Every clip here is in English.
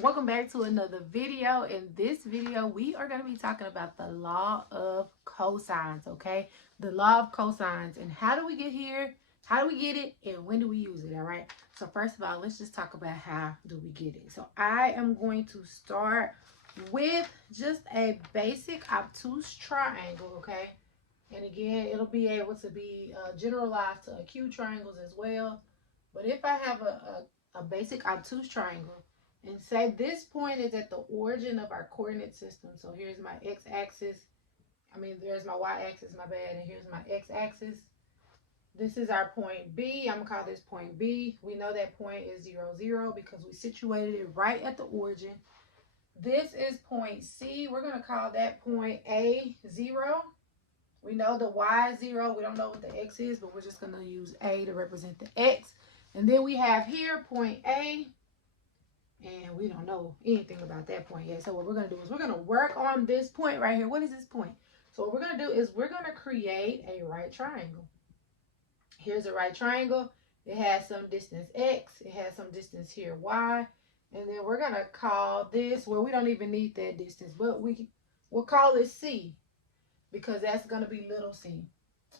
Welcome back to another video. In this video, we are going to be talking about the law of cosines, okay? The law of cosines. And how do we get here? How do we get it? And when do we use it, all right? So first of all, let's just talk about how do we get it. So I am going to start with just a basic obtuse triangle, okay? And again, it'll be able to be generalized to acute triangles as well. But if I have a basic obtuse triangle, and say this point is at the origin of our coordinate system. So here's my x-axis. There's my y-axis, my bad, and here's my x-axis. This is our point B. I'm going to call this point B. We know that point is 0, 0 because we situated it right at the origin. This is point C. We're going to call that point A, 0. We know the y is 0. We don't know what the x is, but we're just going to use A to represent the x. And then we have here point A. And we don't know anything about that point yet. So what we're going to do is we're going to work on this point right here. What is this point? So what we're going to do is we're going to create a right triangle. Here's a right triangle. It has some distance x. It has some distance here y. And then we're going to call this, well, we don't even need that distance, but we'll call it C because that's going to be little c.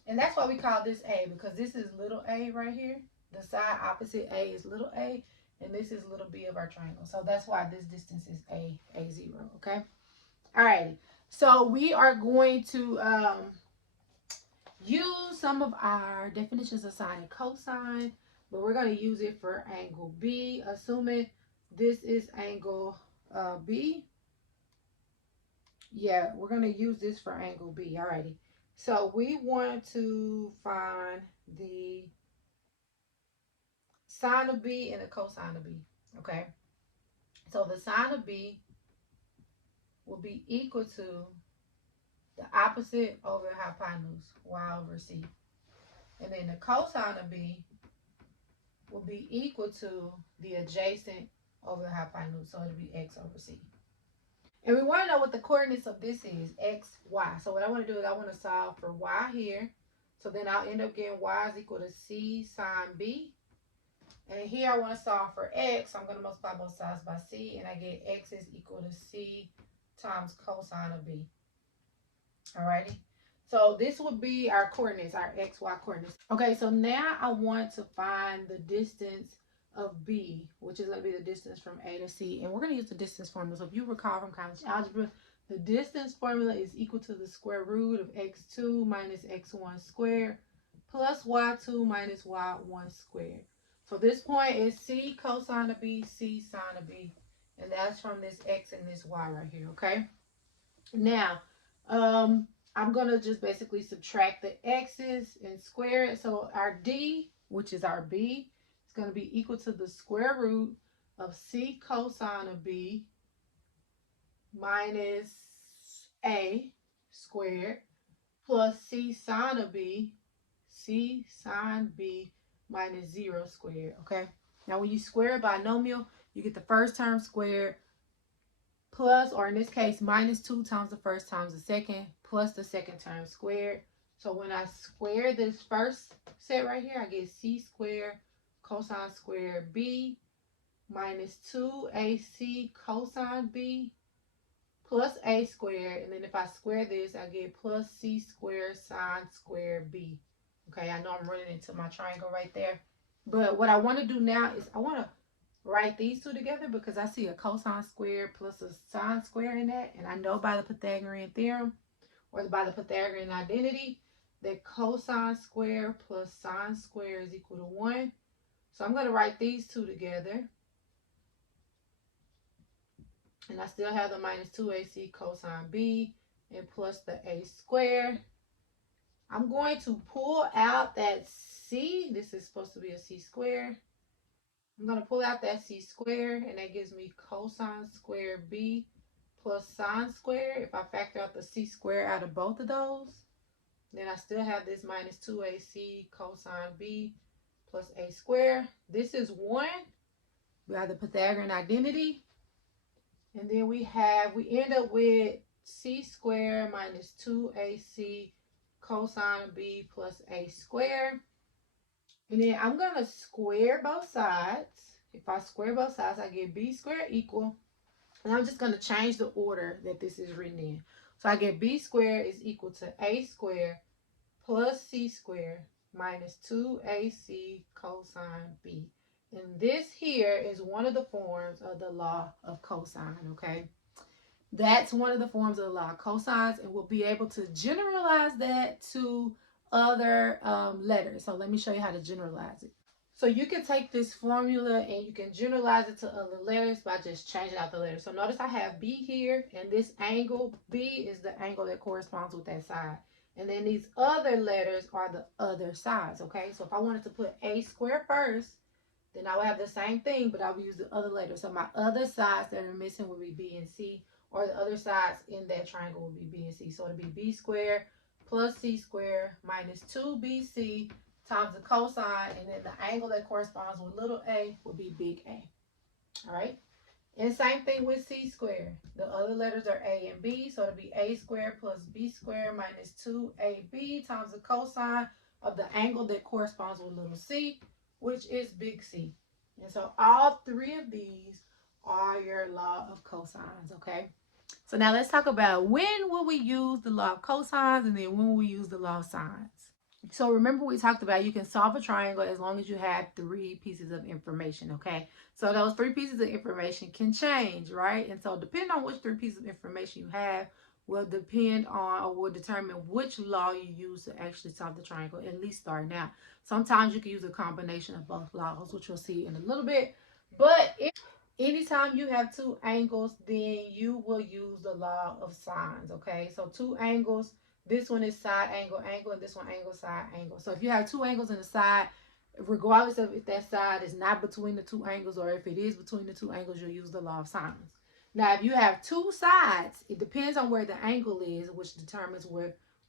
And that's why we call this A, because this is little a right here. The side opposite A is little a. And this is little b of our triangle. So that's why this distance is A0, okay? All right. So we are going to use some of our definitions of sine and cosine, but we're going to use it for angle B, assuming this is angle B. Yeah, we're going to use this for angle B. All righty. So we want to find the sine of B and the cosine of B, okay? So the sine of B will be equal to the opposite over hypotenuse, y over c. And then the cosine of B will be equal to the adjacent over the hypotenuse, so it'll be x over c. And we want to know what the coordinates of this is, x, y. So what I want to do is I want to solve for y here. So then I'll end up getting y is equal to c sine B. And here I want to solve for x. So I'm going to multiply both sides by c. And I get x is equal to c times cosine of b. Alrighty. So this would be our coordinates, our x, y coordinates. Okay, so now I want to find the distance of b, which is going to be the distance from A to C. And we're going to use the distance formula. So if you recall from college algebra, the distance formula is equal to the square root of x2 minus x1 squared plus y2 minus y1 squared. So this point is C cosine of B, C sine of B. And that's from this x and this y right here, okay? Now, I'm going to just basically subtract the x's and square it. So our D, which is our B, is going to be equal to the square root of C cosine of B minus A squared plus C sine of B, C sine B minus 0 squared, okay? Now, when you square a binomial, you get the first term squared plus, or in this case, minus 2 times the first times the second plus the second term squared. So when I square this first set right here, I get C squared cosine squared B minus 2AC cosine B plus A squared. And then if I square this, I get plus C squared sine squared B. Okay, I know I'm running into my triangle right there. But what I want to do now is I want to write these two together because I see a cosine squared plus a sine squared in that. And I know by the Pythagorean theorem or by the Pythagorean identity that cosine squared plus sine squared is equal to 1. So I'm going to write these two together. And I still have the minus 2AC cosine B and plus the A squared. I'm going to pull out that C. This is supposed to be a C squared. I'm going to pull out that C squared, and that gives me cosine squared B plus sine squared. If I factor out the C squared out of both of those, then I still have this minus 2AC cosine B plus A squared. This is 1. We have the Pythagorean identity. And then we end up with C squared minus 2AC cosine B plus A squared. And then I'm going to square both sides. If I square both sides, I get B squared equal And I'm just going to change the order that this is written in. So I get b squared is equal to a squared plus c squared minus 2ac cosine b. And this here is one of the forms of the law of cosine, okay? That's one of the forms of the law of cosines, and we'll be able to generalize that to other letters. So let me show you how to generalize it. So you can take this formula and you can generalize it to other letters by just changing out the letters. So notice I have B here, and this angle B is the angle that corresponds with that side. And then these other letters are the other sides, okay? So if I wanted to put A squared first, then I would have the same thing, but I would use the other letters. So my other sides that are missing would be B and C, or the other sides in that triangle would be B and C. So it would be B squared plus C squared minus 2BC times the cosine, and then the angle that corresponds with little a would be big A. All right. And same thing with C squared. The other letters are A and B, so it'll be A squared plus B squared minus 2AB times the cosine of the angle that corresponds with little c, which is big C. And so all three of these are your law of cosines, okay? So now let's talk about when will we use the law of cosines, and then when will we use the law of sines. So remember we talked about you can solve a triangle as long as you have 3 pieces of information, okay? So those 3 pieces of information can change, right? And so depending on which 3 pieces of information you have will depend on or will determine which law you use to actually solve the triangle, at least starting out. Sometimes you can use a combination of both laws, which we'll see in a little bit. But anytime you have 2 angles, then you will use the law of sines, okay? So 2 angles, this one is side angle, angle, and this one angle, side, angle. So if you have 2 angles in the side, regardless of if that side is not between the 2 angles or if it is between the 2 angles, you'll use the law of sines. Now, if you have 2 sides, it depends on where the angle is, which determines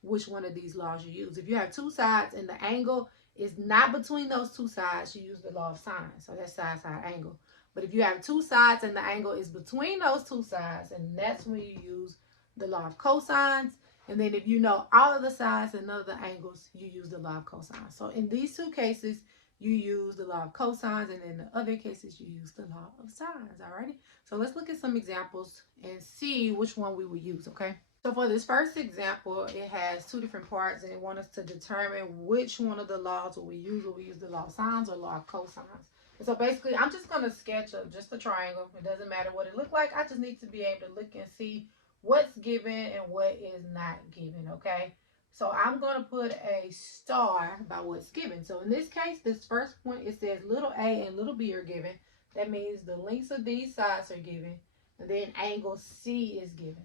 which one of these laws you use. If you have 2 sides and the angle is not between those 2 sides, you use the law of sines. So that's side, side, angle. But if you have 2 sides and the angle is between those 2 sides, and that's when you use the law of cosines. And then if you know all of the sides and none of the angles, you use the law of cosines. So in these 2 cases, you use the law of cosines, and in the other cases, you use the law of sines. Alrighty. So let's look at some examples and see which one we will use, okay? So for this first example, it has 2 different parts, and it wants us to determine which one of the laws will we use. Will we use the law of sines or law of cosines? And so basically, I'm just going to sketch just a triangle. It doesn't matter what it looks like. I just need to be able to look and see what's given and what is not given, okay? So I'm going to put a star by what's given. So in this case, this first point, it says little a and little b are given. That means the lengths of these sides are given, and then angle C is given.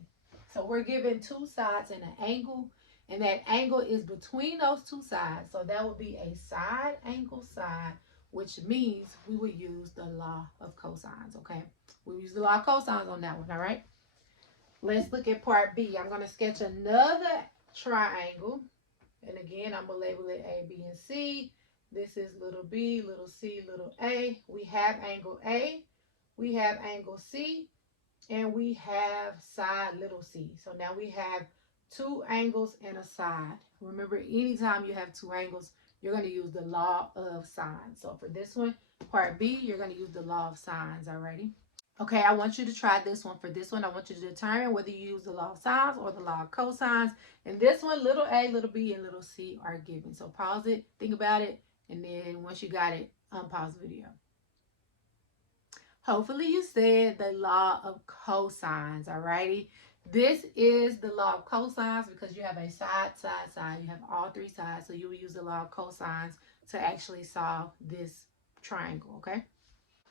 So we're given 2 sides and an angle, and that angle is between those 2 sides. So that would be a side angle side, which means we would use the law of cosines, okay? We use the law of cosines on that one, all right? Let's look at part B. I'm going to sketch another triangle. And again, I'm going to label it A, B, and C. This is little b, little c, little a. We have angle A. We have angle C. And we have side little c. So now we have 2 angles and a side. Remember, anytime you have 2 angles, you're going to use the law of sines. So for this one, part B, you're going to use the law of sines, alrighty? Okay, I want you to try this one. For this one, I want you to determine whether you use the law of sines or the law of cosines. And this one, little a, little b, and little c are given. So pause it, think about it, and then once you got it, unpause the video. Hopefully you said the law of cosines, alrighty? This is the law of cosines because you have a side, side, side. You have all 3 sides, so you will use the law of cosines to actually solve this triangle, okay?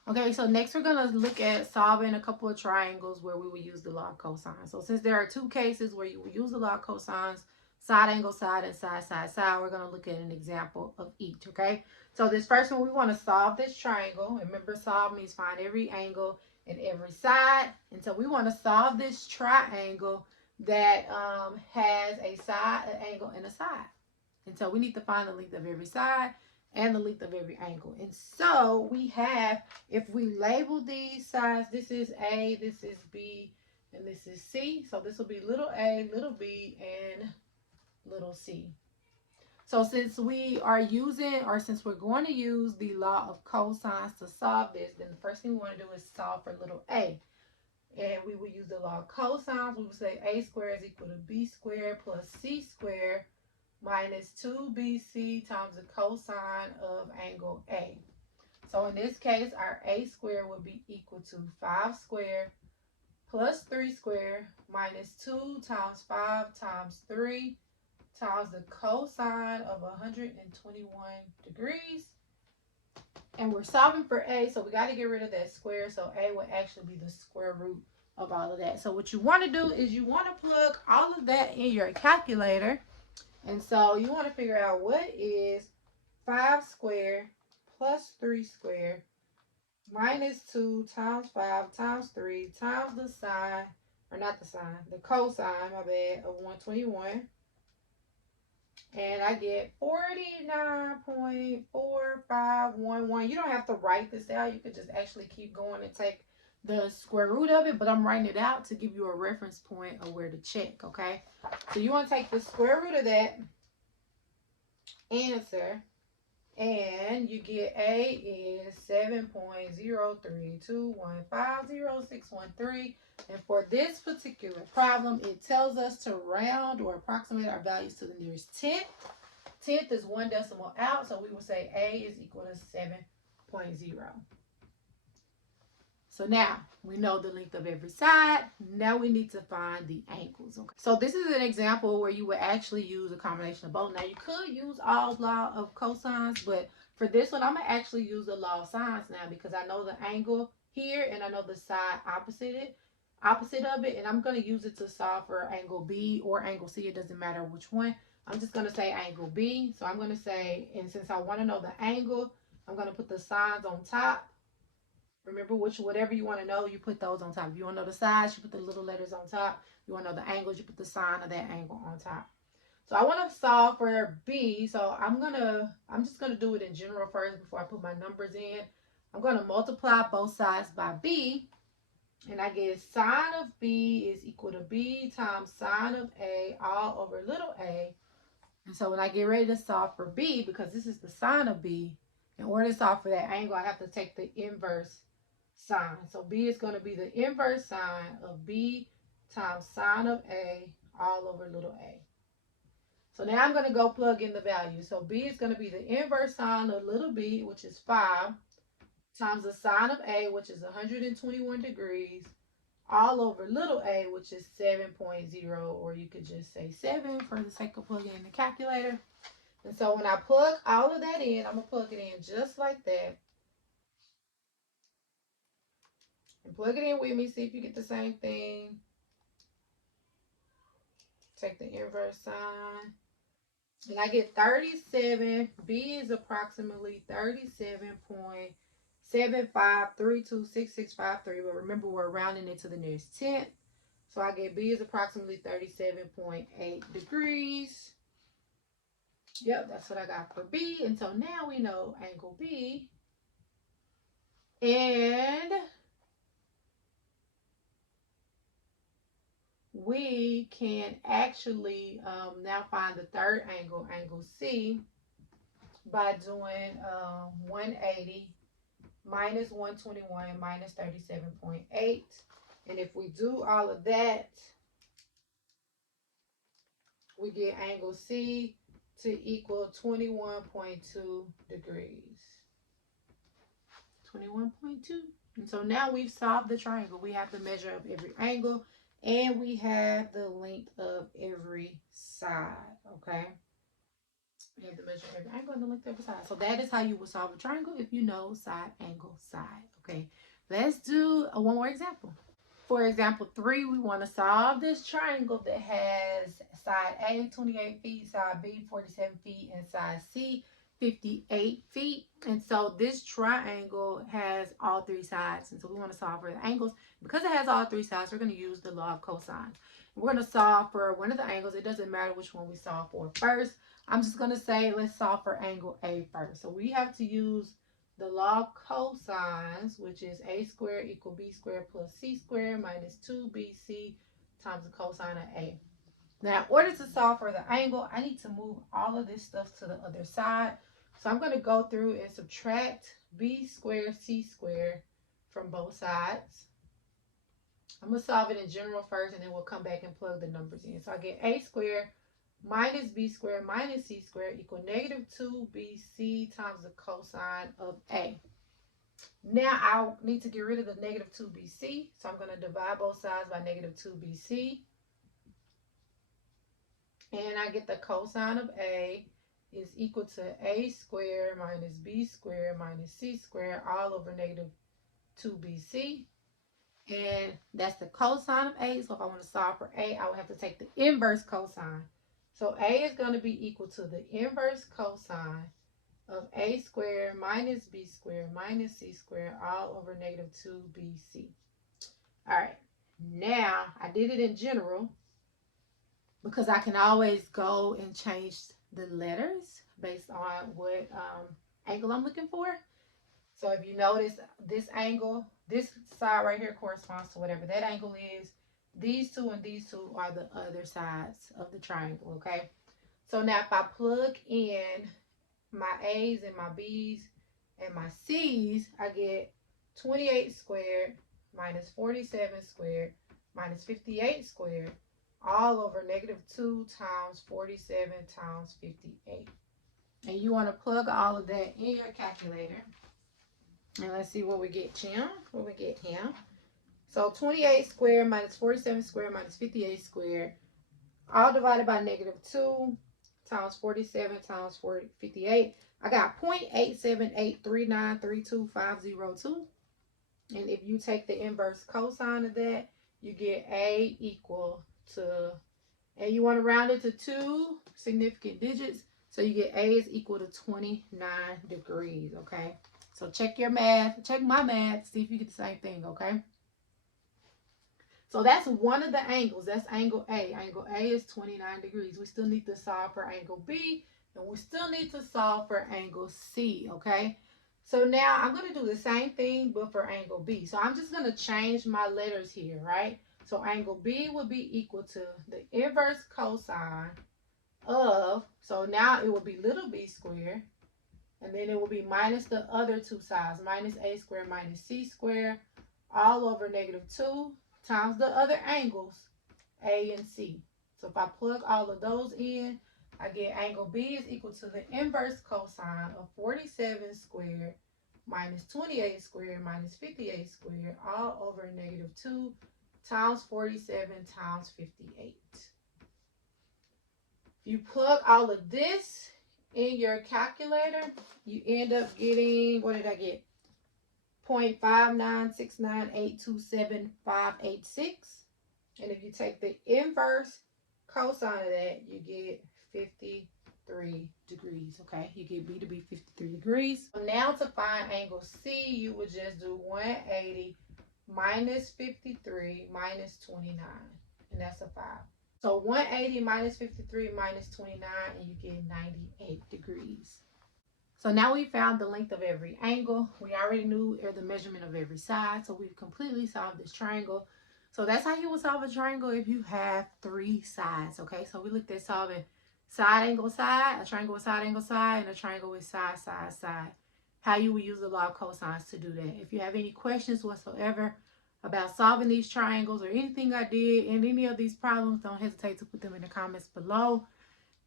Okay, so next we're going to look at solving a couple of triangles where we will use the law of cosines. So since there are 2 cases where you will use the law of cosines, side angle side and side side side, we're going to look at an example of each, okay? So this first one, we want to solve this triangle. Remember, solve means find every angle and every side. And so we want to solve this triangle that has a side, an angle, and a side. And so we need to find the length of every side and the length of every angle. And so we have, if we label these sides, this is A, this is B, and this is C. So this will be little a, little b, and little c. So since we are using, or since we're going to use the law of cosines to solve this, then the first thing we want to do is solve for little a. And we will use the law of cosines. We will say a squared is equal to b squared plus c squared minus 2bc times the cosine of angle A. So in this case, our a squared would be equal to 5 squared plus 3 squared minus 2 times 5 times 3 times the cosine of 121 degrees. And we're solving for a, so we got to get rid of that square. So a would actually be the square root of all of that. So what you want to do is you want to plug all of that in your calculator. And so you want to figure out what is 5 squared plus 3 squared minus 2 times 5 times 3 times the sine, or not the sine, the cosine, my bad, of 121. And I get 49.4511. You don't have to write this out. You could just actually keep going and take the square root of it. But I'm writing it out to give you a reference point of where to check, okay? So you want to take the square root of that answer. And you get A is 7.0321500613. And for this particular problem, it tells us to round or approximate our values to the nearest tenth. Tenth is one decimal out, so we will say A is equal to 7.0. So now we know the length of every side. Now we need to find the angles. Okay. So this is an example where you would actually use a combination of both. Now you could use all law of cosines, but for this one, I'm going to actually use the law of sines now because I know the angle here and I know the side opposite of it. And I'm going to use it to solve for angle B or angle C. It doesn't matter which one. I'm just going to say angle B. So I'm going to say, and since I want to know the angle, I'm going to put the sines on top. Remember, whatever you want to know, you put those on top. If you want to know the size, you put the little letters on top. If you want to know the angles, you put the sign of that angle on top. So I want to solve for B. So I'm just gonna do it in general first before I put my numbers in. I'm gonna multiply both sides by B, and I get sine of B is equal to B times sine of A all over little a. And so when I get ready to solve for B, because this is the sine of B, in order to solve for that angle, I have to take the inverse sine. So B is going to be the inverse sine of B times sine of A all over little a. So now I'm going to go plug in the value. So B is going to be the inverse sine of little b, which is 5, times the sine of A, which is 121 degrees, all over little a, which is 7.0, or you could just say 7 for the sake of plugging in the calculator. And so when I plug all of that in, I'm going to plug it in just like that. And plug it in with me, see if you get the same thing. Take the inverse sine. And I get 37. B is approximately 37.75326653. But remember, we're rounding it to the nearest tenth. So I get B is approximately 37.8 degrees. Yep, that's what I got for B. And so now we know angle B. And we can actually now find the third angle, angle C, by doing 180 minus 121 minus 37.8. And if we do all of that, we get angle C to equal 21.2 degrees. 21.2. And so now we've solved the triangle. We have the measure of every angle, and we have the length of every side, okay? We have the measure of every angle and the length of every side. So that is how you would solve a triangle if you know side, angle, side, okay? Let's do one more example. For example 3, we want to solve this triangle that has side A 28 feet, side B 47 feet, and side C 58 feet. And so this triangle has all three sides. And so we want to solve for the angles. Because it has all three sides, we're going to use the law of cosines. We're going to solve for one of the angles. It doesn't matter which one we solve for first. I'm just going to say let's solve for angle A first. So we have to use the law of cosines, which is a squared equal b squared plus c squared minus 2bc times the cosine of A. Now, in order to solve for the angle, I need to move all of this stuff to the other side. So I'm going to go through and subtract b squared c squared from both sides. I'm going to solve it in general first, and then we'll come back and plug the numbers in. So I get a squared minus b squared minus c squared equal negative 2bc times the cosine of a. Now I need to get rid of the negative 2bc, so I'm going to divide both sides by negative 2bc. And I get the cosine of a is equal to a squared minus b squared minus c squared all over negative 2bc. And that's the cosine of a. So if I want to solve for a, I would have to take the inverse cosine. So a is going to be equal to the inverse cosine of a squared minus b squared minus c squared all over negative 2bc. All right. Now, I did it in general because I can always go and change the letters based on what angle I'm looking for. So if you notice, this angle, this side right here corresponds to whatever that angle is. These two and these two are the other sides of the triangle, okay? So now if I plug in my A's and my B's and my C's, I get 28 squared minus 47 squared minus 58 squared all over negative 2 times 47 times 58. And you want to plug all of that in your calculator. And let's see what we get, Jim. What we get here. So 28 squared minus 47 squared minus 58 squared, all divided by negative 2 times 47 times 58. I got 0.878393252. And if you take the inverse cosine of that, you get A equal to, and you want to round it to 2 significant digits. So you get A is equal to 29 degrees, okay? So check your math, check my math, see if you get the same thing, okay? So that's one of the angles. That's angle A. Angle A is 29 degrees. We still need to solve for angle B, and we still need to solve for angle C, okay? So now I'm going to do the same thing, but for angle B. So I'm just going to change my letters here, right? So angle B would be equal to the inverse cosine of, so now it will be little b squared, and then it will be minus the other two sides, minus a squared minus c squared, all over negative 2 times the other angles, A and C. So if I plug all of those in, I get angle B is equal to the inverse cosine of 47 squared minus 28 squared minus 58 squared, all over negative 2 times 47 times 58. If you plug all of this in your calculator, you end up getting, what did I get? 0.596982756. And if you take the inverse cosine of that, you get 53 degrees, okay? You get B to be 53 degrees. So now to find angle C, you would just do 180 minus 53 minus 29, and that's a 5. So 180 minus 53 minus 29, and you get 98 degrees. So now we found the length of every angle. We already knew the measurement of every side, so we've completely solved this triangle. So that's how you would solve a triangle if you have 3 sides, okay? So we looked at solving side angle side, a triangle with side angle side, and a triangle with side side side. How you would use the law of cosines to do that. If you have any questions whatsoever about solving these triangles or anything I did in any of these problems, don't hesitate to put them in the comments below.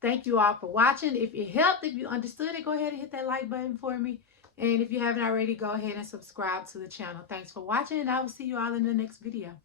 Thank you all for watching. If it helped, if you understood it, go ahead and hit that like button for me. And if you haven't already, go ahead and subscribe to the channel. Thanks for watching, and I will see you all in the next video.